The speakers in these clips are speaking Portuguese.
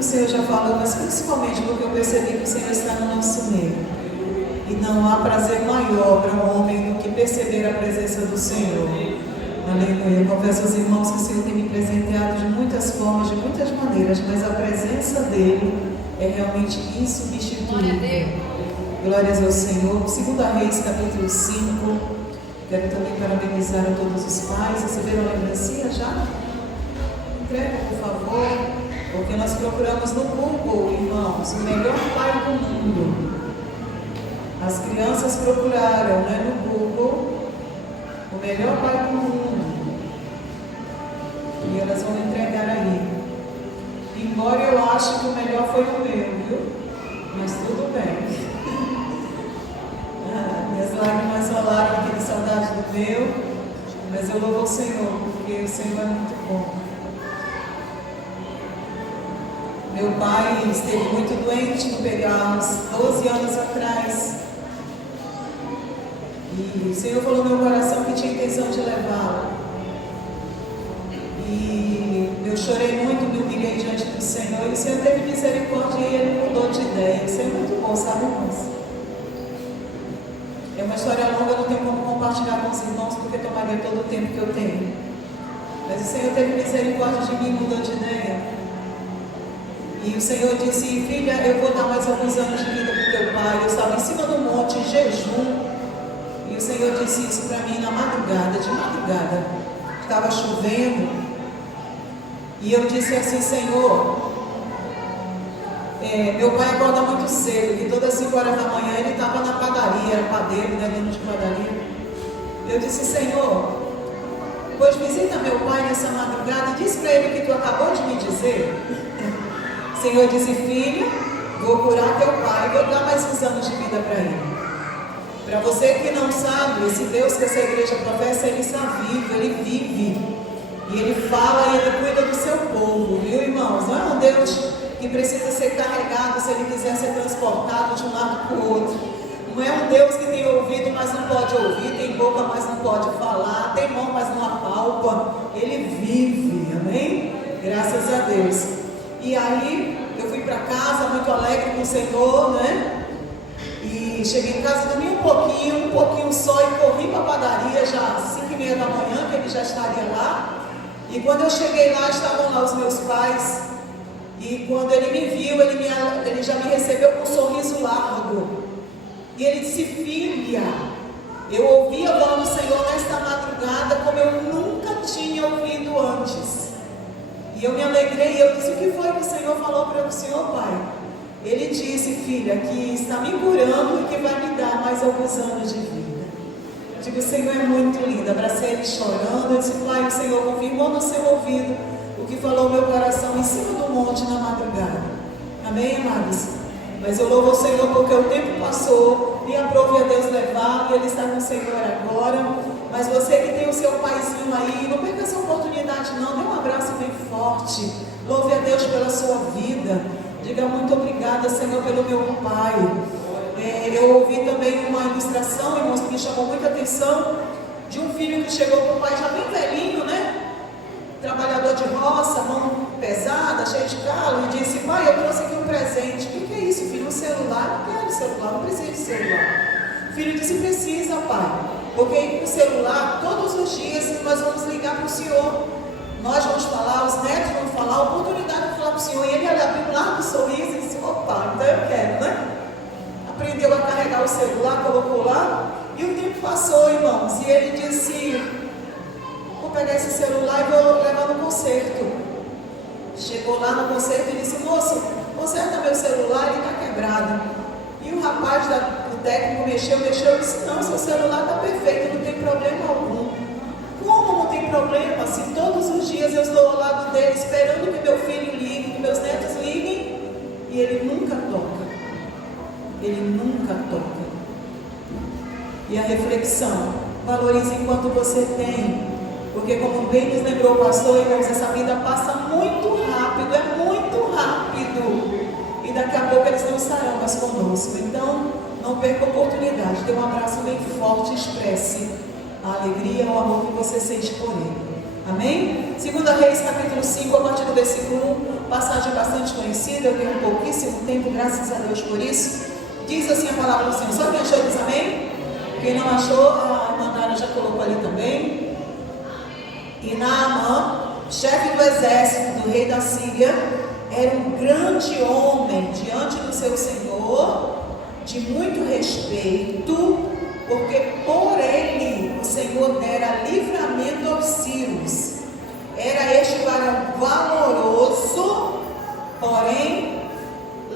o Senhor já falou, mas principalmente porque eu percebi que o Senhor está no nosso meio. E não há prazer maior para um homem do que perceber a presença do Senhor. Aleluia. Eu confesso aos irmãos que o Senhor tem me presenteado de muitas formas, de muitas maneiras, mas a presença dEle é realmente insubstituível. Glórias ao Senhor. 2 Reis, capítulo 5. Quero também parabenizar a todos os pais. Receberam a lembrancinha já? Entrega, por favor. Porque nós procuramos no Google, irmãos, o melhor pai do mundo. As crianças procuraram, né, no Google, o melhor pai do mundo. E elas vão entregar aí. Embora eu ache que o melhor foi o meu, viu? Mas tudo bem. Minhas lágrimas rolaram aqui de saudade do meu. Mas eu louvo ao Senhor, porque o Senhor é muito bom. Meu pai esteve muito doente no período, há uns 12 anos atrás. E o Senhor falou no meu coração que tinha intenção de levá-lo. E eu chorei muito, me humilhei diante do Senhor. E o Senhor teve misericórdia e Ele mudou de ideia. Isso é muito bom, sabe, irmãos? É uma história longa, não tenho como compartilhar com os irmãos, porque tomaria todo o tempo que eu tenho. Mas o Senhor teve misericórdia de mim, mudou de ideia. E o Senhor disse: filha, eu vou dar mais alguns anos de vida para o teu pai. Eu estava em cima do monte, em jejum. E o Senhor disse isso para mim na madrugada, de madrugada. Estava chovendo. E eu disse assim: Senhor, meu pai acorda muito cedo, que todas as 5 horas da manhã ele estava na padaria, era padeiro, né, dono de padaria. Eu disse: Senhor, pois visita meu pai nessa madrugada e diz para ele que tu acabou de me dizer. O Senhor disse: filha, vou curar teu pai, vou dar mais uns anos de vida para ele. Para você que não sabe, esse Deus que essa igreja professa, Ele está vivo, Ele vive. E Ele fala e Ele cuida do seu povo, viu, irmãos? Não é um Deus que precisa ser carregado se Ele quiser ser transportado de um lado para o outro. Não é um Deus que tem ouvido, mas não pode ouvir, tem boca, mas não pode falar, tem mão, mas não apalpa. Ele vive, amém? Graças a Deus. E aí, eu fui para casa muito alegre com o Senhor, né? E cheguei em casa, dormi um pouquinho só, e corri para a padaria, já às 5h30 da manhã, que ele já estaria lá. E quando eu cheguei lá, estavam lá os meus pais. E quando ele me viu, ele já me recebeu com um sorriso largo. E ele disse: filha, eu ouvi a voz do Senhor nesta madrugada como eu nunca tinha ouvido antes. E eu me alegrei e eu disse: o que foi que o Senhor falou para o Senhor, pai? Ele disse: filha, que está me curando e que vai me dar mais alguns anos de vida. Eu digo: o Senhor é muito lindo. Abracei ele chorando. Eu disse: pai, o Senhor confirmou no seu ouvido o que falou meu coração em cima do monte na madrugada. Amém, amados? Mas eu louvo o Senhor porque o tempo passou e aprove a Deus levá-lo, e ele está com o Senhor agora. Mas você que tem o seu paizinho aí, não perca essa oportunidade não, dê um abraço bem forte. Louve a Deus pela sua vida. Diga: muito obrigada, Senhor, pelo meu pai. Eu ouvi também uma ilustração, irmãos, que me chamou muita atenção, de um filho que chegou com o pai já bem velhinho, né? Trabalhador de roça, mão pesada, cheio de calo, e disse: pai, eu trouxe aqui um presente. O que é isso, filho? Um celular? Não quero celular, não preciso de celular. O filho disse: precisa, pai, porque com o celular, todos os dias nós vamos ligar para o Senhor. Nós vamos falar, os netos vão falar, a oportunidade de falar para o Senhor. E ele abriu lá no sorriso e disse: opa, então eu quero, né? Aprendeu a carregar o celular, colocou lá, e o tempo passou, irmãos, e ele disse: vou pegar esse celular e vou levar no concerto. Chegou lá no concerto e disse: moço, conserta meu celular, ele está quebrado. E o rapaz do técnico mexeu e disse: não, seu celular está perfeito, não tem problema algum. Como não tem problema? Se todos os dias eu estou ao lado dele, esperando que meu filho ligue, que meus netos liguem, e ele nunca toca. Ele nunca toca. E a reflexão: valorize enquanto você tem. Porque, como bem nos lembrou o pastor, irmãos, essa vida passa muito rápido, é muito rápido. E daqui a pouco eles não estarão mais conosco. Então, não perca a oportunidade. Dê um abraço bem forte, expresse a alegria, o amor que você sente por ele. Amém? 2 Reis, capítulo 5, a partir do versículo 1, passagem bastante conhecida, eu tenho pouquíssimo tempo, graças a Deus por isso. Diz assim a palavra do Senhor. Só quem achou diz amém? Quem não achou, a Mandara já colocou ali também. E Naamã, chefe do exército do rei da Síria, era um grande homem diante do seu Senhor, de muito respeito, porque por ele o Senhor dera livramento aos sírios. Era este varão valoroso, porém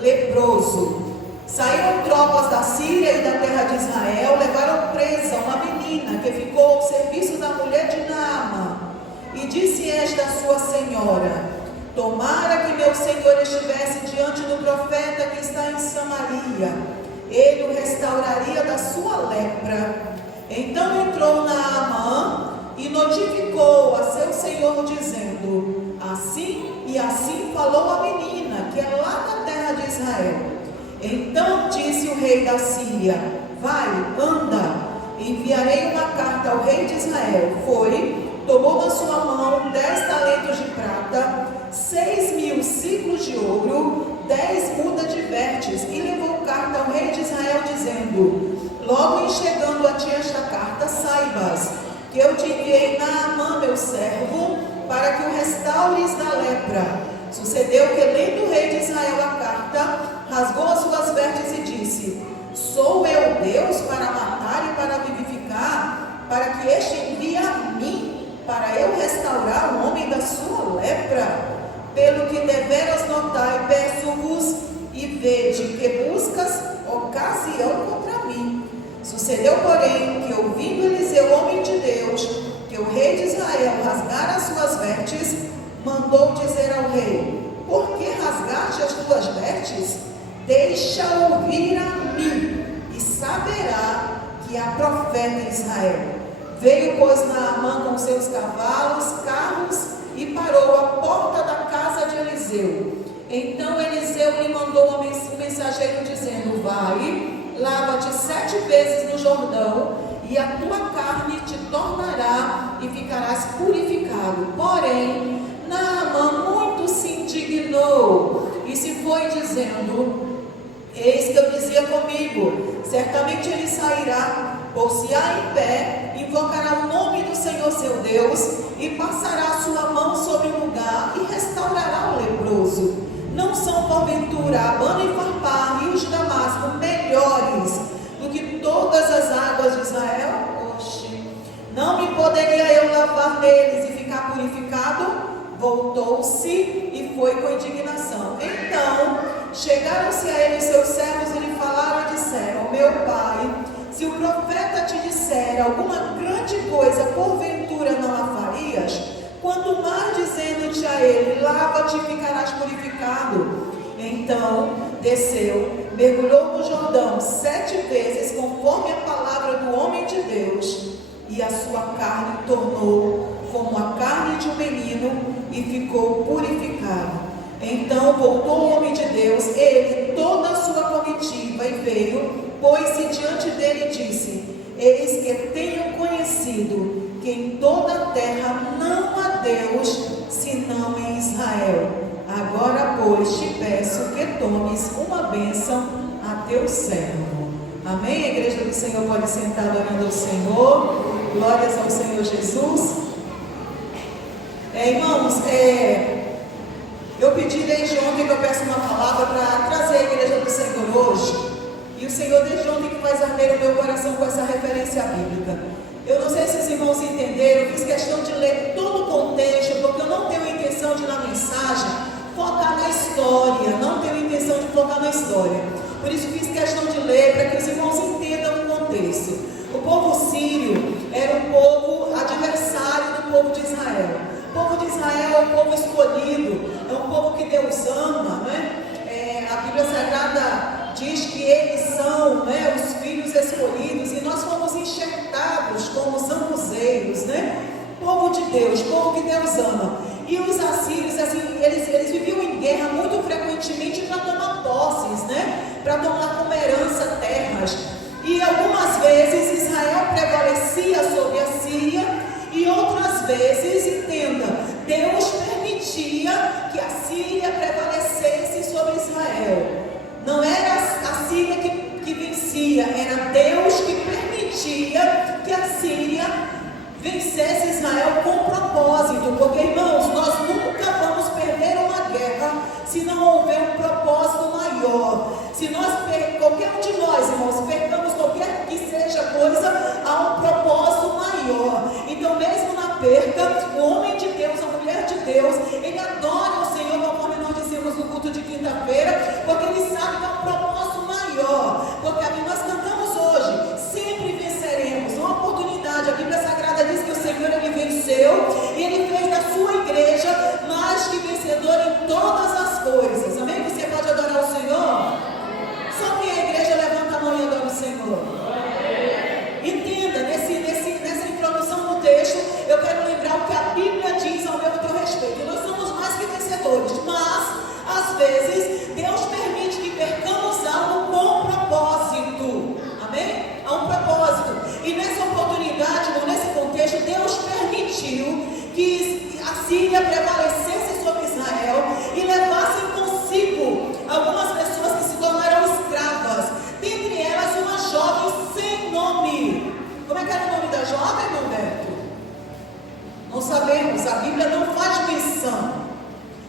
leproso. Saíram tropas da Síria e da terra de Israel, levaram presa uma menina que ficou ao serviço da mulher de Naamã. E disse esta a sua senhora: tomara que meu senhor estivesse diante do profeta que está em Samaria, ele o restauraria da sua lepra. Então entrou Naamã e notificou a seu senhor, dizendo: assim e assim falou a menina, que é lá da terra de Israel. Então disse o rei da Síria: vai, anda, enviarei uma carta ao rei de Israel. Foi, tomou na sua mão 10 talentos de prata, 6.000 ciclos de ouro, 10 mudas de vertes, e levou carta ao rei de Israel, dizendo: logo em chegando a ti esta carta, saibas que eu te enviei Naamã, meu servo, para que o restaures da lepra. Sucedeu que, lendo o rei de Israel a carta, rasgou as suas vestes e disse: sou eu Deus para matar e para vivificar, para que este envie a mim, para eu restaurar o homem da sua lepra? Pelo que deveras notai, peço-vos e vede que buscas ocasião contra mim. Sucedeu, porém, que ouvindo Eliseu, homem de Deus, que o rei de Israel rasgara as suas vestes, mandou dizer ao rei: por que rasgaste as tuas vestes? Deixa ouvir a mim, e saberá que há profeta em Israel. Veio, pois, Naamã com seus cavalos, carros, e parou à porta da casa de Eliseu. Então Eliseu lhe mandou um mensageiro, dizendo: vai, lava-te 7 vezes no Jordão, e a tua carne te tornará e ficarás purificado. Porém, Naamã muito se indignou e se foi, dizendo: eis que eu dizia comigo, certamente ele sairá, por-se-á em pé, invocará o nome do Senhor seu Deus, e passará a sua mão sobre o lugar e restaurará o leproso. Não são porventura Abana e Farpar, rios de Damasco, melhores do que todas as águas de Israel? Oxe, não me poderia eu lavar neles e ficar purificado? Voltou-se e foi com indignação. Então chegaram-se a ele seus servos e lhe falaram e disseram: meu pai, se o profeta te disser alguma grande coisa, porventura não a farias? Quanto mais dizendo-te a ele: lava-te e ficarás purificado. Então desceu, mergulhou no Jordão 7 vezes, conforme a palavra do homem de Deus, e a sua carne tornou como a carne de um menino, e ficou purificado. Então voltou o homem de Deus, ele, toda a sua comitiva, e veio, pôs-se diante dele e disse: eis que tenho conhecido que em toda a terra não há Deus, senão em Israel. Agora, pois, te peço que tomes uma bênção a teu servo. Amém? A igreja do Senhor pode sentar adorando ao Senhor. Glórias ao Senhor Jesus. Irmãos, eu pedi desde ontem que eu peço uma palavra para trazer a igreja do Senhor hoje. E o Senhor desde ontem que faz arder o meu coração com essa referência bíblica. Eu não sei se os irmãos entenderam, eu fiz questão de ler todo o contexto, porque eu não tenho a intenção de, na mensagem, focar na história. Não tenho a intenção de focar na história. Por isso fiz questão de ler, para que os irmãos entendam o contexto. O povo sírio era um povo adversário do povo de Israel. O povo de Israel é um povo escolhido, é um povo que Deus ama, né? A Bíblia Sagrada diz que eles são, né, os filhos escolhidos, e nós fomos enxertados como zambuzeiros, né? Povo de Deus, povo que Deus ama. E os assírios, assim, eles viviam em guerra muito frequentemente para tomar posses, né? Para tomar como herança terras. E algumas vezes Israel prevalecia sobre a Síria, e outras vezes, entenda, Deus vencesse Israel com propósito, porque, irmãos, nós nunca vamos perder uma guerra se não houver um propósito maior. Se qualquer um de nós, irmãos, percamos qualquer que seja coisa, há um propósito maior. Então, mesmo na perca, o homem de Deus, a mulher de Deus, ele adora o Senhor, conforme nós dissemos no culto de quinta-feira, porque ele sabe que há um propósito maior. Porque nós cantamos hoje, sempre venceremos. Uma oportunidade, a Bíblia Sagrada diz que o Senhor, ele venceu, e ele fez da sua igreja mais que vencedor em todas as coisas. Amém? Você pode adorar o Senhor? Só que a igreja levanta a mão e adora o Senhor. Entenda, nessa introdução no texto, eu quero lembrar o que a Bíblia diz ao meu e teu respeito. Nós somos mais que vencedores, mas, às vezes, Deus permite que percamos algo com propósito. Amém? Há um propósito. E nessa oportunidade, nesse contexto, Deus permitiu que a Síria prevalecesse sobre Israel e levassem consigo algumas pessoas que se tornaram escravas. Dentre elas, uma jovem sem nome. Como é que era o nome da jovem, Roberto? Não sabemos, a Bíblia não faz menção.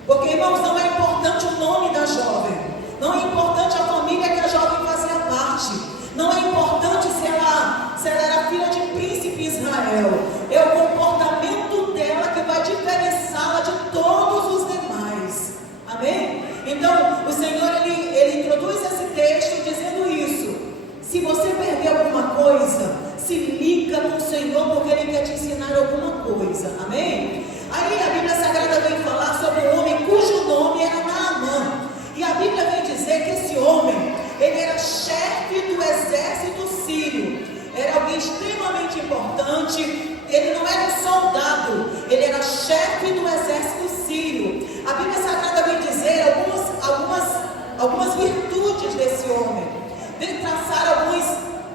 Porque, irmãos, não é importante o nome da jovem. Não é importante a família que a jovem fazia parte. Não é importante se ela era filha de príncipe Israel. É o comportamento dela que vai diferenciá-la de todos os demais. Amém? Então, o Senhor, ele introduz esse texto dizendo isso. Se você perder alguma coisa, se liga com o Senhor, porque Ele quer te ensinar alguma coisa. Amém? Aí a Bíblia Sagrada vem falar sobre um homem cujo nome era Naamã. E a Bíblia vem dizer que esse homem, ele era chefe do exército sírio. Era alguém extremamente importante. Ele não era um soldado, ele era chefe do exército sírio. A Bíblia Sagrada vem dizer algumas virtudes desse homem. Vem traçar alguns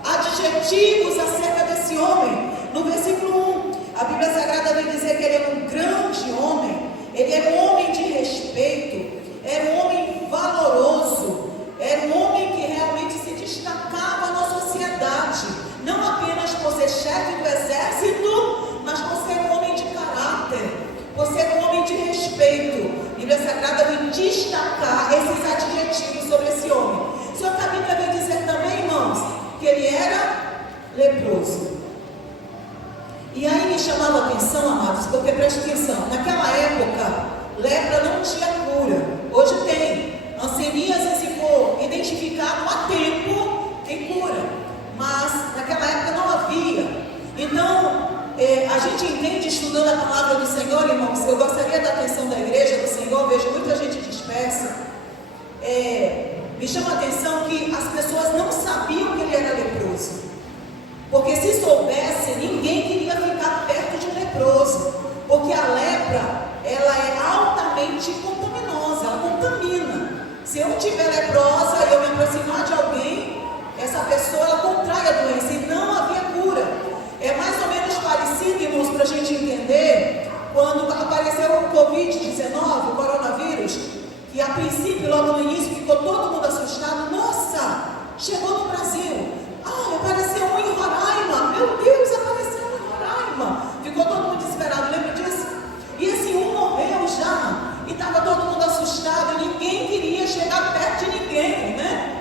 adjetivos acerca desse homem. No versículo 1, a Bíblia Sagrada vem dizer que ele era um grande homem. Ele era um homem de respeito. Era um homem valoroso. Era um homem que realmente se destacava na sociedade. Não apenas por ser chefe do exército, mas por ser um homem de caráter, por ser um homem de respeito. A Bíblia Sagrada vem destacar esses adjetivos sobre esse homem. Só que a Bíblia vem dizer também, irmãos, que ele era leproso. E aí me chamava a atenção, amados, porque preste atenção, naquela época, lepra não tinha cura. Hoje tem. Hanseníase, se for identificado a tempo, tem cura. Mas naquela época não havia. Então, a gente entende estudando a palavra do Senhor, irmãos. Eu gostaria da atenção da igreja do Senhor. Vejo muita gente dispersa. Me chama a atenção que as pessoas não sabiam que ele era leproso. Porque se soubesse, ninguém queria ficar perto de um leproso. Porque a lepra, ela é altamente contaminosa, ela contamina. Se eu estiver leprosa e eu me aproximar de alguém, essa pessoa ela contrai a doença e não havia cura. É mais ou menos parecido, irmãos, para a gente entender, quando apareceu o Covid-19, o coronavírus, que a princípio, logo no início, ficou todo mundo assustado. Nossa, chegou no Brasil. Apareceu um em Roraima. Meu Deus, apareceu um em Roraima. Ficou todo mundo desesperado, lembra disso? E assim, um morreu já. E estava todo mundo assustado. Ninguém queria chegar perto de ninguém, né?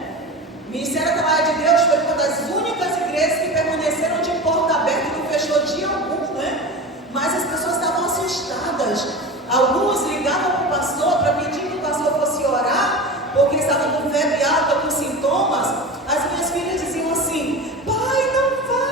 O Ministério da Palavra de Deus foi uma das únicas igrejas que permaneceram de porta aberta e não fechou dia algum, né? Mas as pessoas estavam assustadas. Alguns ligavam para o pastor para pedir que o pastor fosse orar, porque estavam com febre alta, com sintomas. As minhas filhas diziam assim: pai, não vá.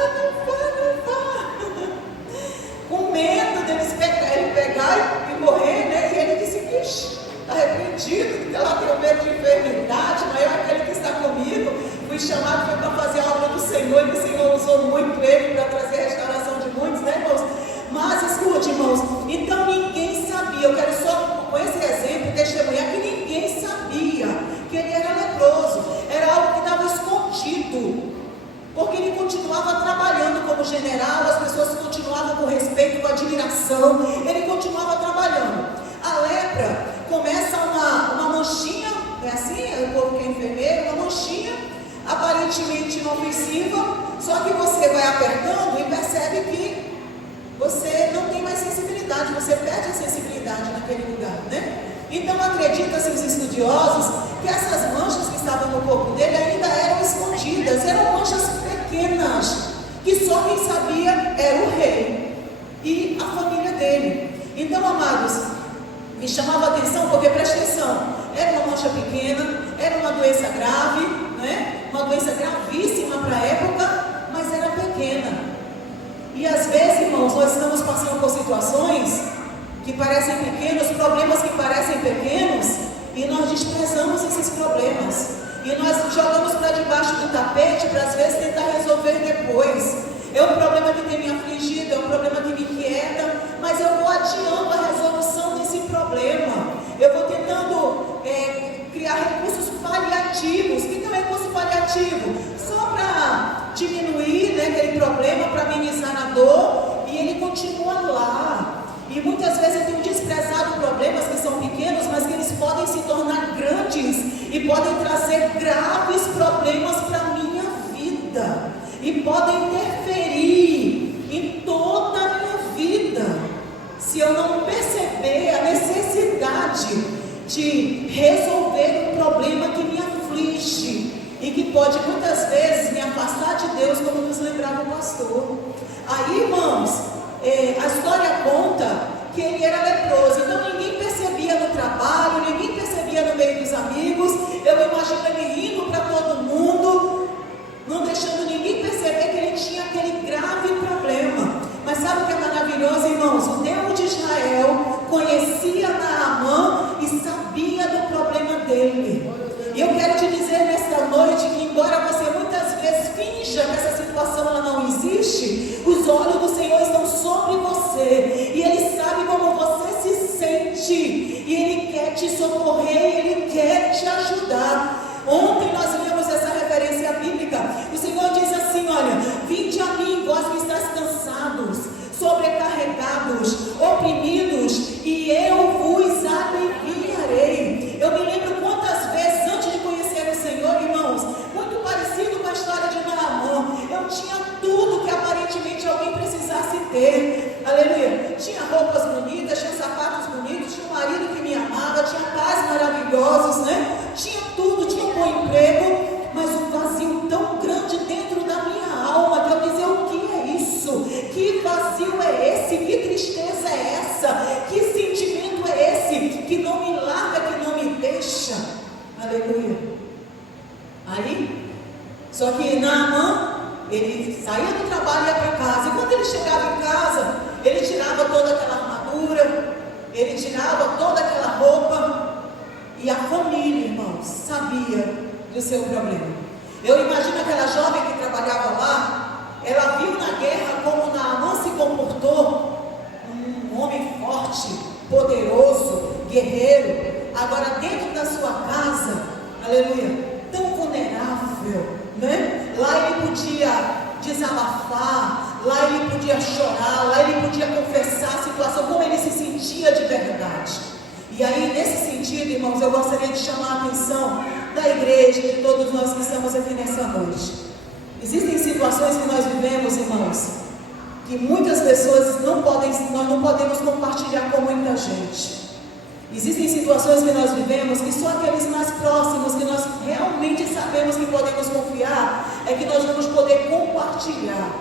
Com medo deles ele pegar e morrer, né? E ele disse: ixi, está repreendido, porque ela tem medo de enfermidade, maior aquele que está comigo. Fui chamado para fazer a obra do Senhor, e o Senhor usou muito ele para trazer a restauração de muitos, né, irmãos? Mas escute, irmãos, então ninguém sabia. Eu quero só, com esse exemplo, testemunhar que ninguém sabia que ele era leproso. Era algo que estava escondido, porque ele continuava trabalhando como general, as pessoas continuavam com respeito, com admiração, ele continuava trabalhando. A lepra começa uma manchinha, é assim, o povo que é enfermeiro, uma manchinha aparentemente inofensiva, só que você vai apertando e percebe que Então acredita-se os estudiosos que essas manchas que estavam no corpo dele ainda eram escondidas, eram manchas pequenas, que só quem sabia era o rei e a família dele. Então, amados, me chamava a atenção porque, presta atenção, era uma mancha pequena, era uma doença grave, né? Uma doença gravíssima para a época, mas era pequena. E às vezes, irmãos, nós estamos passando por situações que parecem pequenos, problemas que parecem pequenos, e nós desprezamos esses problemas, e nós jogamos para debaixo do tapete para às vezes tentar resolver depois. É um problema que tem me afligido, é um problema que me inquieta, mas eu vou adiando a resolução desse problema. Eu vou tentando criar recursos paliativos. O que é um recurso paliativo? Só para diminuir, né, aquele problema, para amenizar a dor, e ele continua lá. E muitas vezes eu tenho desprezado problemas que são pequenos, mas que eles podem se tornar grandes e podem trazer graves problemas para a minha vida. E podem interferir em toda a minha vida, se eu não perceber a necessidade de resolver um problema que me aflige e que pode muitas vezes me afastar de Deus, como nos lembrava o pastor. Aí, irmãos, a história conta que ele era leproso, então ninguém percebia no trabalho, ninguém percebia no meio dos amigos. Eu imagino ele rindo para todo mundo, não deixando ninguém perceber que ele tinha aquele grave problema. Mas sabe o que é maravilhoso, irmãos? O Deus de Israel conhecia Naamã e sabia do problema dele. E eu quero te dizer nesta noite que, embora você muitas vezes finja que essa situação ela não existe, os olhos do Senhor estão sobre você, e Ele sabe como você se sente, e Ele quer te socorrer, Ele quer te ajudar. Ontem nós lemos essa referência bíblica. O Senhor diz assim: olha, vinde a mim, vós que estáis cansados, sobrecarregados, oprimidos, e eu vos aliviarei. Eu me lembro quantas vezes antes de conhecer o Senhor, irmãos, muito parecido com a história de Naamã, eu tinha tudo que aparentemente alguém precisasse ter, aleluia, tinha roupas bonitas, tinha sapatos bonitos, tinha um marido que me amava, tinha pais maravilhosos, né? Tinha tudo, tinha um bom emprego, mas um vazio tão grande dentro da minha alma, que eu dizia: o que é isso? Que vazio é esse? Que tristeza é essa? Que sentimento é esse? Que não me larga, que não me deixa, aleluia. Aí, só que Naamã, ele saía do trabalho e ia para casa, e quando ele chegava em casa, ele tirava toda aquela armadura, ele tirava toda aquela roupa, e a família, irmãos, sabia do seu problema. Eu imagino aquela jovem que trabalhava lá, ela viu na guerra como Naamã se comportou, um homem forte, poderoso, guerreiro, agora dentro da sua casa, aleluia, tão vulnerável, né? Lá ele podia desabafar, lá ele podia chorar, lá ele podia confessar a situação, como ele se sentia de verdade. E aí, nesse sentido, irmãos, eu gostaria de chamar a atenção da igreja, de todos nós que estamos aqui nessa noite. Existem situações que nós vivemos, irmãos, que muitas pessoas nós não podemos compartilhar com muita gente. Existem situações que nós vivemos que só aqueles mais próximos, que nós realmente sabemos que podemos confiar, é que nós vamos poder compartilhar.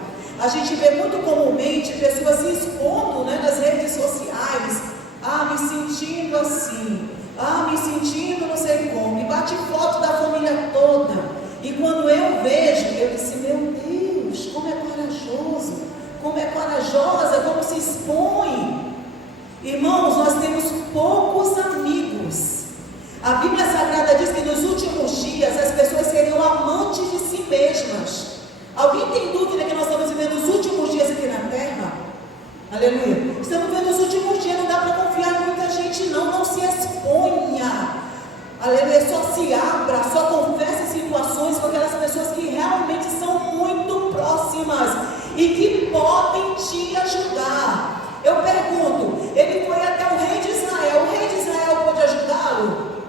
A gente vê muito comumente pessoas se expondo, né, nas redes sociais. Me sentindo assim, me sentindo não sei como, e bate foto da família toda. E quando eu vejo, eu disse: meu Deus, como é corajoso, como é corajosa, como se expõe. Irmãos, nós temos poucos amigos. A Bíblia Sagrada diz que nos últimos dias as pessoas seriam amantes de si mesmas. Alguém tem dúvida que nós estamos vivendo os últimos dias aqui na terra? Aleluia. Estamos vendo os últimos dias, não dá para confiar em muita gente, não se exponha. Aleluia, só se abra, só confesse situações com aquelas pessoas que realmente são muito próximas e que podem te ajudar. Eu pergunto, ele foi até o rei de Israel, o rei de Israel pode ajudá-lo?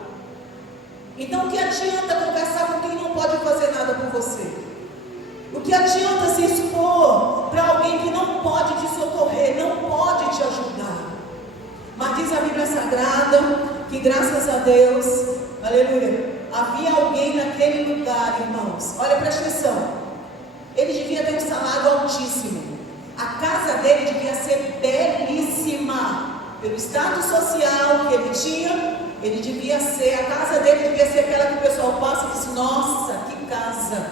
Então o que adianta conversar com quem não pode fazer nada por você? O que adianta se expor para alguém que não pode te socorrer, não pode te ajudar? Mas diz a Bíblia Sagrada que graças a Deus, aleluia, havia alguém naquele lugar, irmãos. Olha, presta atenção. Ele devia ter um salário altíssimo. A casa dele devia ser belíssima. Pelo status social que ele tinha, ele devia ser, a casa dele devia ser aquela que o pessoal passa e diz: nossa, que casa.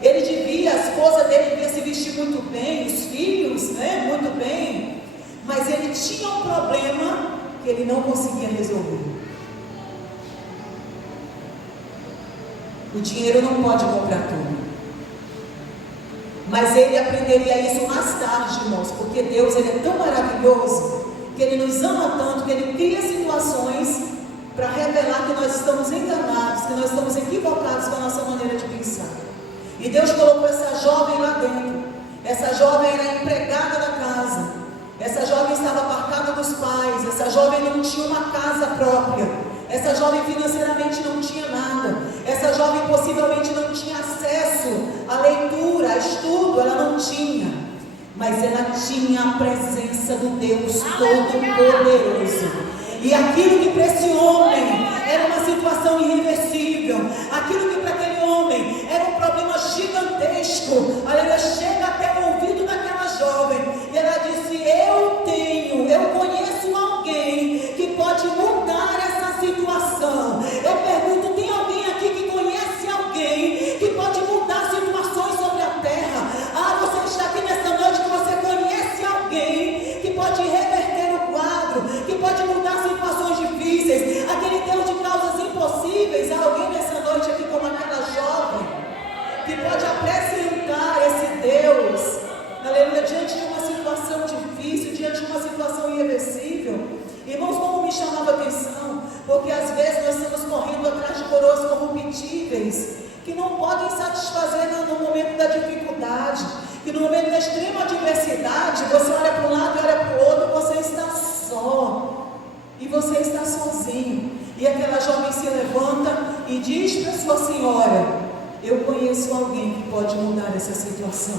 Ele devia, a esposa dele devia se vestir muito bem, os filhos, né, muito bem. Mas ele tinha um problema que ele não conseguia resolver. O dinheiro não pode comprar tudo. Mas ele aprenderia isso mais tarde, irmãos, porque Deus, ele é tão maravilhoso, que ele nos ama tanto, que ele cria situações para revelar que nós estamos enganados, que nós estamos equivocados com a nossa maneira de pensar. E Deus colocou essa jovem lá dentro. Essa jovem era empregada da casa. Essa jovem estava apartada dos pais. Essa jovem não tinha uma casa própria. Essa jovem financeiramente não tinha nada. Essa jovem possivelmente não tinha acesso à leitura, a estudo, ela não tinha. Mas ela tinha a presença do Deus Todo-Poderoso. E aquilo que para esse homem era uma situação irreversível, aquilo que para aquele homem era um problema gigantesco, ela chega até o ouvido daquela jovem e ela disse: eu conheço alguém que pode mudar essa situação. Eu pergunto: tem alguém aqui que conhece alguém que pode mudar situações sobre a terra? Você está aqui nesta noite que você conhece alguém que pode reverter o quadro, que pode mudar situações difíceis, aquele Deus de causas impossíveis. Há alguém nessa noite aqui como aquela jovem que pode apresentar esse Deus, aleluia, diante de uma situação difícil, diante de uma situação irreversível. Irmãos, como me chamava a atenção, porque às vezes nós estamos correndo atrás de coroas corruptíveis, que não podem satisfazer no momento da dificuldade, que no momento da extrema adversidade, você olha para um lado e olha para o outro, você está só, e você está sozinho. E aquela jovem se levanta e diz para sua senhora: eu conheço alguém que pode mudar essa situação.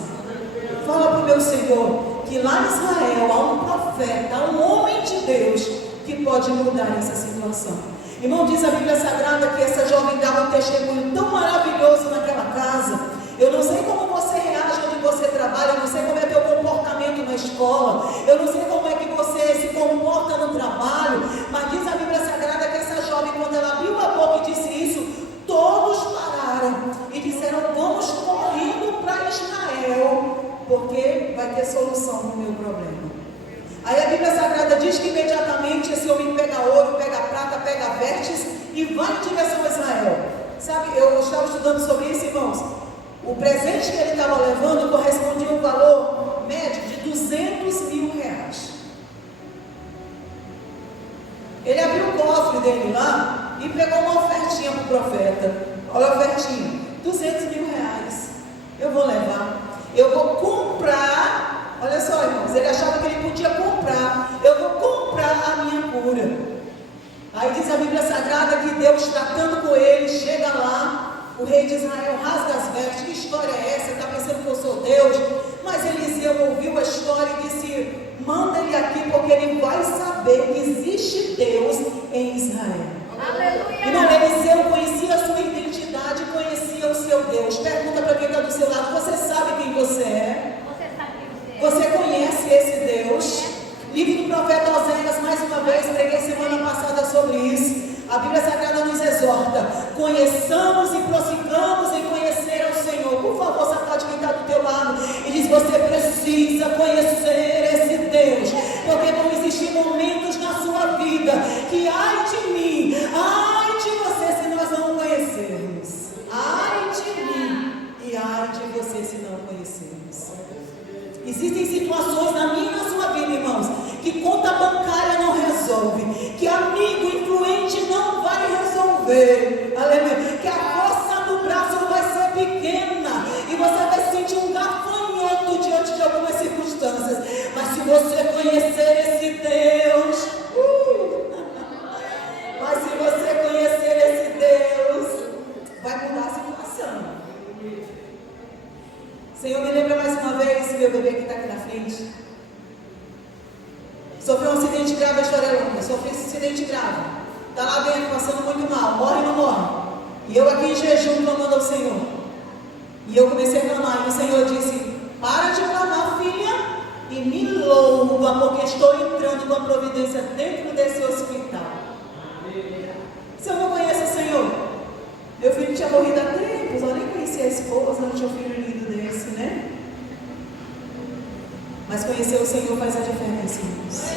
Fala para o meu Senhor que lá em Israel há um profeta, há um homem de Deus que pode mudar essa situação. Irmão, diz a Bíblia Sagrada que essa jovem dava um testemunho tão maravilhoso naquela casa. Eu não sei como você reage onde você trabalha, eu não sei como é teu comportamento na escola, eu não sei como é que você se comporta no trabalho, mas diz a Bíblia Sagrada que essa jovem, quando ela abriu a boca e disse isso, todos pararam e disseram: vamos correndo para Israel, porque vai ter solução no meu problema. Aí a Bíblia Sagrada diz que imediatamente esse homem pega ouro, pega prata, pega vestes e vai em direção a Israel. Sabe, eu estava estudando sobre isso, irmãos. O presente que ele estava levando correspondia a um valor médio de 200 mil reais. Ele abriu o cofre dele lá e pegou uma ofertinha para o profeta. Olha a ofertinha: 200 mil reais. Eu vou levar, eu vou comprar. Olha só, irmãos, ele achava que ele podia comprar. Eu vou comprar a minha cura. Aí diz a Bíblia Sagrada que Deus, tratando com ele, chega lá. O rei de Israel rasga as vestes. Que história é essa? Está pensando que eu sou Deus? Mas Eliseu ouviu a história e disse: manda ele aqui, porque ele vai saber que existe Deus em Israel. Aleluia! Irmão, Eliseu conhecia a sua identidade, conhecia o seu Deus. Pergunta para quem está do seu lado: você sabe quem você é? Você conhece esse Deus? Livro do profeta Oséias, mais uma vez, preguei semana passada sobre isso. A Bíblia Sagrada nos exorta: conheçamos e prossigamos em conhecer ao Senhor. Por favor, sacode quem está do teu lado e diz: você precisa conhecer esse Deus, porque vão existir momentos na sua vida que, ai de mim, ai de você se nós não conhecermos, ai de mim e ai de você se não conhecermos. Existem situações na minha e na sua vida, irmãos, que conta bancária não resolve, que amigo influente não vai resolver, aleluia, que a força do braço vai ser pequena e você vai sentir um gafanhoto diante de algumas circunstâncias. Mas se você conhecer esse Deus, mas se você conhecer esse Deus, vai mudar a situação. Senhor, me lembra mais uma vez, meu bebê que está aqui na frente. Sofreu um acidente grave, a história é longa. Sofreu um acidente grave. doente, passando muito mal, morre ou não morre? E eu aqui em jejum clamando ao Senhor. E eu comecei a clamar, e o Senhor disse: para de clamar, filha, e me louva, porque estou entrando com a providência dentro desse hospital. Se eu não conheço o Senhor, meu filho tinha morrido há tempos, eu nem conhecia a esposa, não tinha um filho lindo desse, né? Mas conhecer o Senhor faz a diferença, irmãos.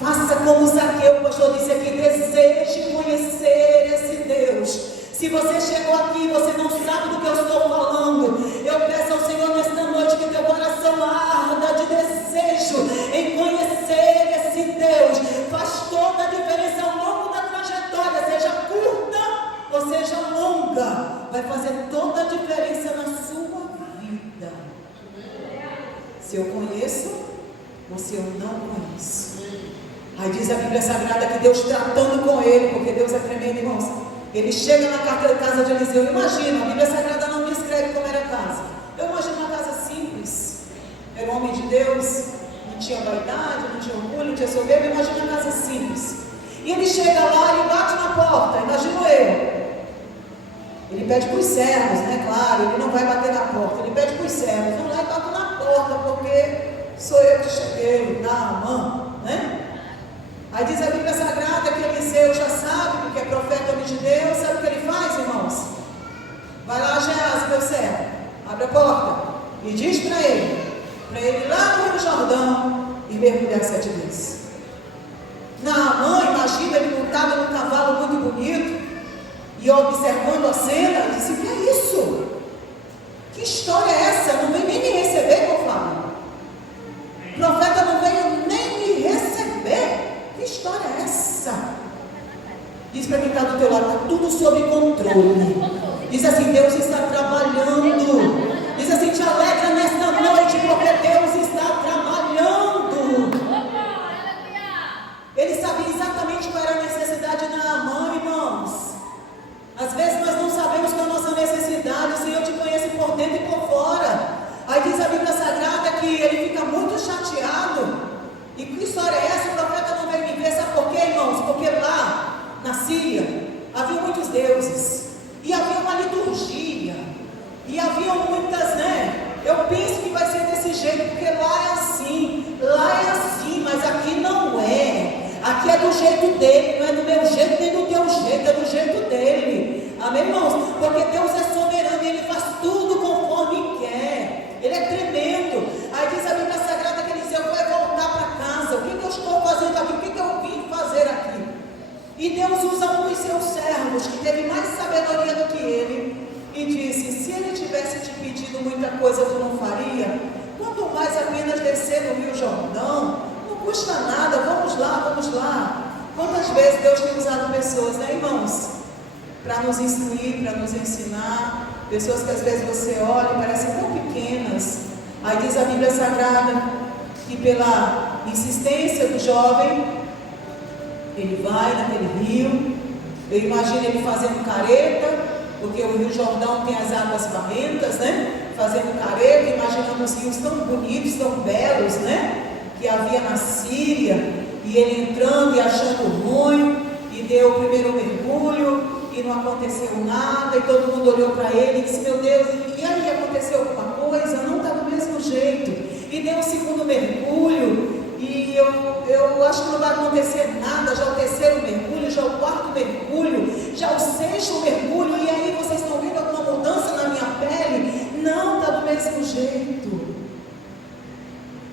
Faça como Zaqueu, o pastor disse aqui, deseje conhecer esse Deus. Se você chegou aqui e você não sabe do que eu estou falando, eu peço ao Senhor nesta noite que teu coração arda de desejo em conhecer esse Deus. Faz toda a diferença ao longo da trajetória, seja curta ou seja longa, vai fazer toda a diferença na sua vida. Se eu conheço ou se eu não conheço. Aí diz a Bíblia Sagrada que Deus tratando com ele, porque Deus é tremendo, irmãos. Ele chega na casa de Eliseu. Imagina, a Bíblia Sagrada não descreve como era a casa. Eu imagino uma casa simples. Era um homem de Deus, não tinha vaidade, não tinha orgulho, não tinha soberba. Imagina uma casa simples. E ele chega lá e bate na porta. Imagino eu. Ele pede para os servos, né? Claro, ele não vai bater na porta. Ele pede para os servos. Vão lá e batem na porta, porque sou eu que cheguei, Naamã, né? Aí diz a Bíblia Sagrada que Eliseu já sabe, porque é profeta, homem de Deus. Sabe o que ele faz, irmãos? Vai lá, Geazi, meu servo, abre a porta e diz para ele ir lá no Rio Jordão e mergulhar 7 vezes. Naamã, imagina ele montado num cavalo muito bonito e observando a cena, disse: que é isso? Que história é essa? Não vem nem me receber, meu Flávio. O profeta não veio nem me receber. Que história é essa? Diz para quem está do teu lado: está tudo sob controle. Diz assim: Deus está trabalhando. Diz assim: te alegra nesta noite, porque Deus está trabalhando. Ele sabia exatamente qual era a necessidade de Naamã, irmãos. Às vezes nós não sabemos qual é a nossa necessidade. O Senhor te conhece por dentro e por fora. Aí diz a Bíblia Sagrada que ele fica muito chateado. E que história é essa? O profeta não veio me ver. Sabe por quê, irmãos? Porque lá na Síria havia muitos deuses. E havia uma liturgia. E havia muitas, né? Eu penso que vai ser desse jeito, porque lá é assim. Lá é assim, mas aqui não é. Aqui é do jeito dele, não é do meu jeito nem do teu jeito, é do jeito dele. Amém, irmãos? Porque Deus é soberano e Ele faz tudo conforme quer. Ele é tremendo. Aí diz a Bíblia Sagrada que Eliseu vai voltar para casa. O que eu estou fazendo aqui? O que eu vim fazer aqui? E Deus usa um dos seus servos, que teve mais sabedoria do que ele, e disse: se ele tivesse te pedido muita coisa, tu não faria? Quanto mais apenas descer no Rio Jordão, não custa nada, vamos lá, vamos lá. Quantas vezes Deus tem usado pessoas, né, irmãos? Para nos instruir, para nos ensinar. Pessoas que às vezes você olha e parecem tão pequenas. Aí diz a Bíblia Sagrada que pela insistência do jovem, ele vai naquele rio. Eu imagino ele fazendo careta, porque o Rio Jordão tem as águas barrentas, né? Fazendo careta, imaginando os rios tão bonitos, tão belos, né? Que havia na Síria. E ele entrando e achando ruim, e deu o primeiro mergulho, e não aconteceu nada, e todo mundo olhou para ele e disse: meu Deus, e aí aconteceu alguma coisa? Não está do mesmo jeito. E deu o segundo mergulho, e eu acho que não vai acontecer nada. Já o terceiro mergulho, já o quarto mergulho, já o sexto mergulho, e aí vocês estão vendo alguma mudança na minha pele? Não, está do mesmo jeito.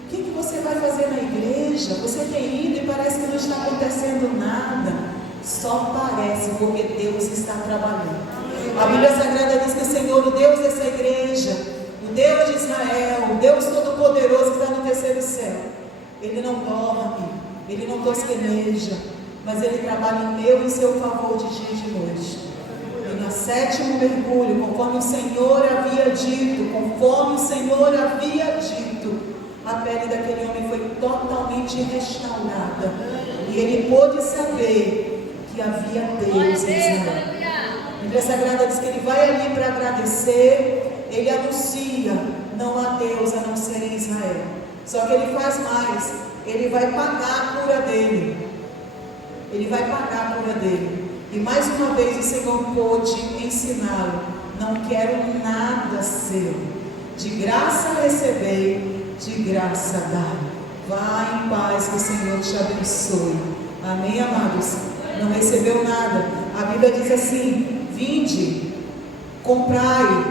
O que você vai fazer na igreja? Você tem ido e parece que não está acontecendo nada. Só parece, porque Deus está trabalhando. A Bíblia Sagrada diz que o Senhor, o Deus dessa igreja, o Deus de Israel, o Deus Todo-Poderoso que está no terceiro céu, Ele não dorme, Ele não tosqueneja, mas Ele trabalha em meu e seu favor de dia e de noite. E no sétimo mergulho, conforme o Senhor havia dito, a pele daquele homem foi totalmente restaurada. E ele pôde saber que havia Deus em Israel. A Bíblia Sagrada diz que ele vai ali para agradecer. Ele anuncia: não há Deus a não ser em Israel. Só que ele faz mais, ele vai pagar a cura dele. Ele vai pagar a cura dele. E mais uma vez o Senhor pôde ensiná-lo: não quero nada seu, de graça recebei, de graça dai. Vá em paz, que o Senhor te abençoe. Amém, amados? Não recebeu nada. A Bíblia diz assim: vinde, comprai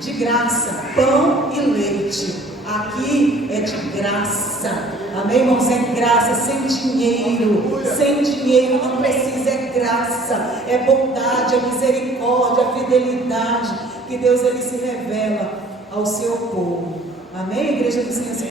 de graça pão e leite. Aqui é de graça. Amém, irmãos? É graça, sem dinheiro. Sem dinheiro, não precisa, é graça, é bondade, é misericórdia, é fidelidade que Deus ele se revela ao seu povo. Amém, igreja do Senhor?